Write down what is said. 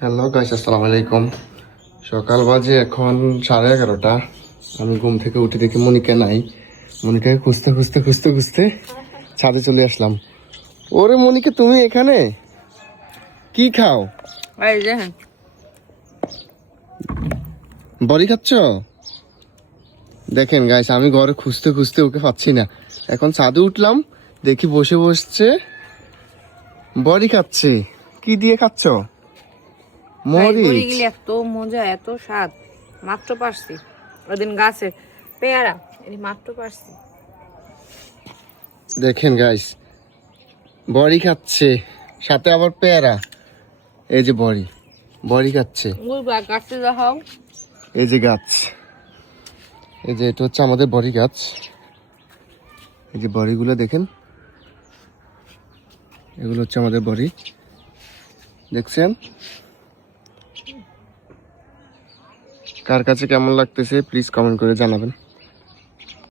Hello guys, আসসালামু আলাইকুম। সকাল বাজে এখন 11:30। আমি ঘুম থেকে উঠে দেখি মনিকা নাই। মনিকাকে খুঁজতে খুঁজতে খুঁজতে খুঁজতে ছাদে চলে আসলাম। ওরে মনিকা, তুমি এখানে কি খাও? এই দেখেন বড়ি খাচ্ছ? দেখেন গাইস, আমি ঘরে খুঁজতে খুঁজতে ওকে পাচ্ছি না। এখন ছাদে উঠলাম, দেখি বসে বসছে বড়ি খাচ্ছে। কি দিয়ে খাচ্ছ? মরিচ। বড়িগুলি এত মজা, এত স্বাদ। মাত্র পারছি ওদিন গাছে পেয়ারা, এই মাত্র পারছি। দেখেন গাইস, বড়ি খাচ্ছে, সাথে আবার পেয়ারা। এই যে বড়ি, বড়ি খাচ্ছে। গাছটা দেখাও। এই যে গাছ, এই যে এটা হচ্ছে আমাদের বড়ি গাছ। এই যে বড়িগুলো দেখেন, এগুলো হচ্ছে আমাদের বড়ি, দেখছেন? কার কাছে কেমন লাগতেছে প্লিজ কমেন্ট করে জানাবেন।